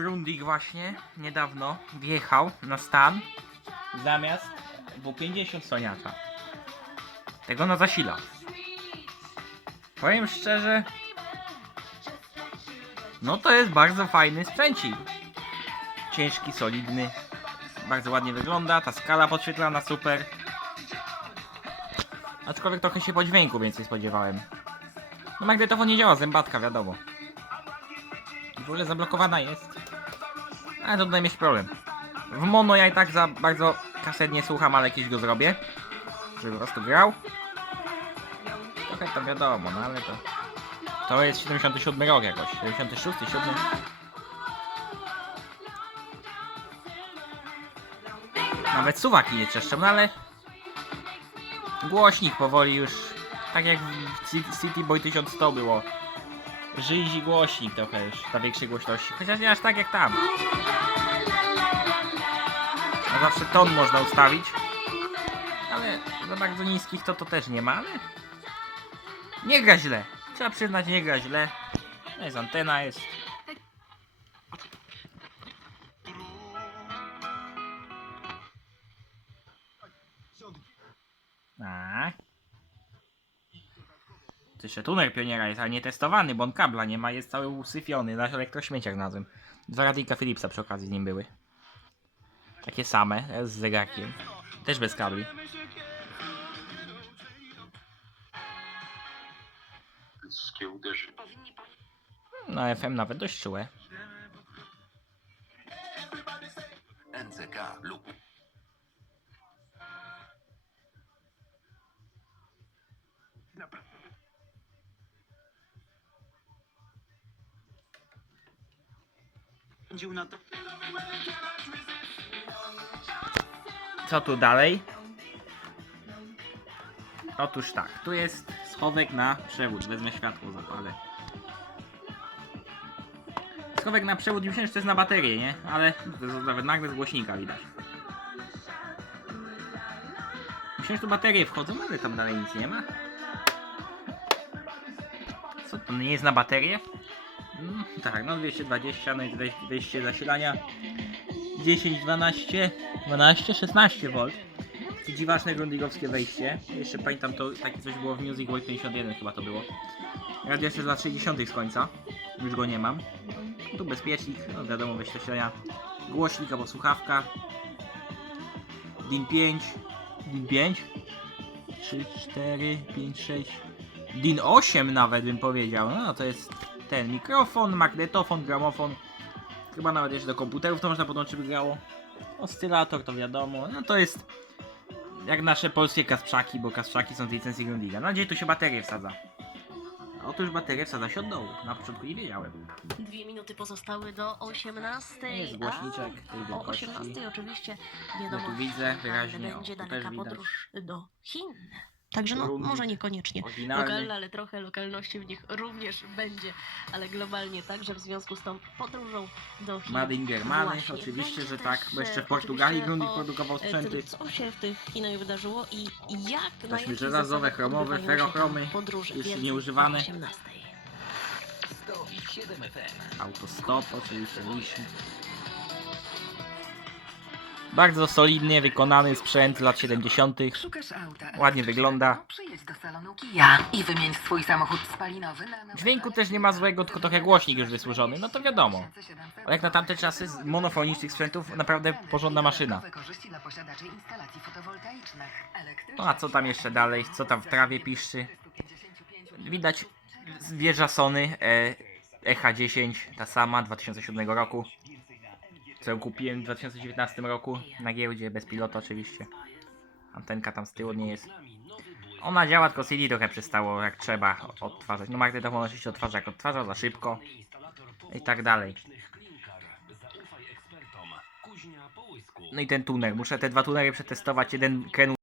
Grundig właśnie niedawno wjechał na stan zamiast W50 Soniata. Tego na zasila. Powiem szczerze, no to jest bardzo fajny sprzęcik. Ciężki, solidny, bardzo ładnie wygląda, ta skala podświetlana super. Aczkolwiek trochę się po dźwięku więcej spodziewałem. No magnetofon nie działa, zębatka wiadomo. W ogóle zablokowana jest. Ale to tutaj mieć problem. W mono ja i tak za bardzo kaset nie słucham, ale jakieś go zrobię. Żeby po prostu grał. Trochę to wiadomo, no ale to... To jest 77 rok jakoś. 76, 7. Nawet suwaki nie czeszczą, no ale... Głośnik powoli już... Tak jak w Ci- City Boy 1100 było. Żyzi głośnik trochę już na większej głośności. Chociaż nie aż tak jak tam. A zawsze ton można ustawić. Ale za bardzo niskich to to też nie ma, ale... Nie gra źle. Trzeba przyznać, nie gra źle. No jest antena, jest... Tak. To jeszcze tuner pioniera jest, ale nie testowany, bo on kabla nie ma, jest cały usyfiony, na elektrośmieciach znalazłem. Dwa radyjka Philipsa przy okazji z nim były. Takie same, e, z zegarkiem. Też bez kabli. No FM nawet dość czułe. NCK lub Na to Co tu dalej? Otóż tak, tu jest schowek na przewód. Wezmę światło, zapalę. Schowek na przewód, myślałem, że to jest na baterię, nie? Ale to jest nawet nagle z głośnika widać. Myślałem, że tu baterie wchodzą, ale tam dalej nic nie ma. Co, to nie jest na baterię? Mm, tak, no 220, no i wejście- wejście zasilania 10, 12, 12, 16 V. To dziwaczne grundigowskie wejście. Jeszcze pamiętam to, takie coś było w Music World 51 chyba to było. Radio jeszcze z lat 60 z końca. Już go nie mam. Tu bezpiecznik, no wiadomo, wyświetlenia. Głośnik albo słuchawka. DIN 5. DIN 5. 3, 4, 5, 6. DIN 8 nawet bym powiedział. No to jest ten mikrofon, magnetofon, gramofon. Chyba nawet jeszcze do komputerów to można podłączyć, by grało. Oscylator to wiadomo. No to jest jak nasze polskie kasprzaki, bo kasprzaki są z licencji Grundiga. No gdzie tu się baterie wsadza? Otóż baterie wsadza się od dołu. Na początku nie wiedziałem. Dwie minuty pozostały do 18. Jest głośniczek tej o wielkości. 18 oczywiście wiadomo, tu widzę wyraźnie, o, będzie tu też daleka widać. podróż do Chin. Także no, może niekoniecznie Oryginalny. lokalna, ale trochę lokalności w nich również będzie, ale globalnie także w związku z tą podróżą do Chin. Made in Germany, Właśnie. oczywiście, Będzie że też, tak, bo jeszcze e, w Portugalii oczywiście Grundig o, produkował e, sprzęty. tym, Co się w tych Chinach wydarzyło i jak na jakich żelazowe, zasadach chromowe, odbywają się tam ferochromy, podróże. jeszcze Więcej nieużywane. o 18. 107 FM. Autostop, oczywiście. Bardzo solidnie wykonany sprzęt z lat 70. Szukasz auta. Ładnie wygląda. I wymień swój samochód spalinowy Dźwięku też nie ma złego, tylko trochę głośnik już wysłużony, no to wiadomo. Ale jak na tamte czasy z monofonicznych sprzętów naprawdę porządna maszyna. No a co tam jeszcze dalej? Co tam w trawie piszczy? Widać wieża Sony e, EH10, ta sama, 2007 roku. Co kupiłem w 2019 roku na giełdzie, bez pilota oczywiście. Antenka tam z tyłu nie jest. Ona działa, tylko CD trochę przystało jak trzeba odtwarzać. No magnetofon oczywiście odtwarza jak odtwarza, za szybko. I tak dalej. No i ten tuner. Muszę te dwa tunery przetestować. Jeden Ken